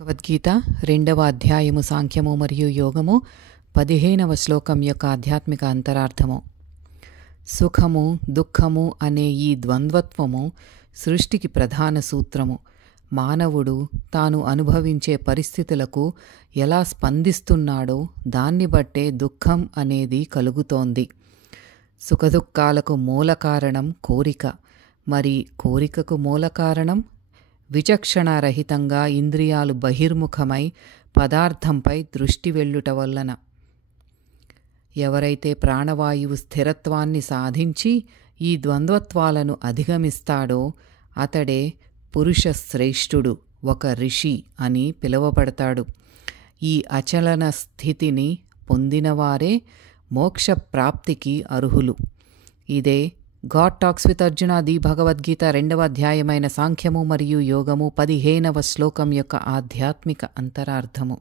భగవద్గీత 2వ అధ్యాయము సాంఖ్యము మరియు యోగము 15వ శ్లోకం యొక్క ఆధ్యాత్మిక అంతరార్థము. సుఖము దుఃఖము అనే ఈ ద్వంద్వత్వము సృష్టికి ప్రధాన సూత్రము. మానవుడు తాను అనుభవించే పరిస్థితులకు ఎలా స్పందిస్తున్నాడో దాన్ని బట్టే దుఃఖం అనేది కలుగుతోంది. సుఖదుఖాలకు మూల కారణం కోరిక, మరి కోరికకు మూల కారణం విచక్షణారహితంగా ఇంద్రియాలు బహిర్ముఖమై పదార్థంపై దృష్టి వెళ్ళుట వలన. ఎవరైతే ప్రాణవాయువు స్థిరత్వాన్ని సాధించి ఈ ద్వంద్వత్వాలను అధిగమిస్తాడో అతడే పురుష శ్రేష్ఠుడు, ఒక ఋషి అని పిలువబడతాడు. ఈ అచలన స్థితిని పొందినవారే మోక్ష ప్రాప్తికి అర్హులు. ఇదే God talks with Arjuna the Bhagavad Gita 2వ అధ్యాయమైన సాంఖ్యము మరియు యోగము 15వ శ్లోకం యొక్క ఆధ్యాత్మిక అంతరార్థము.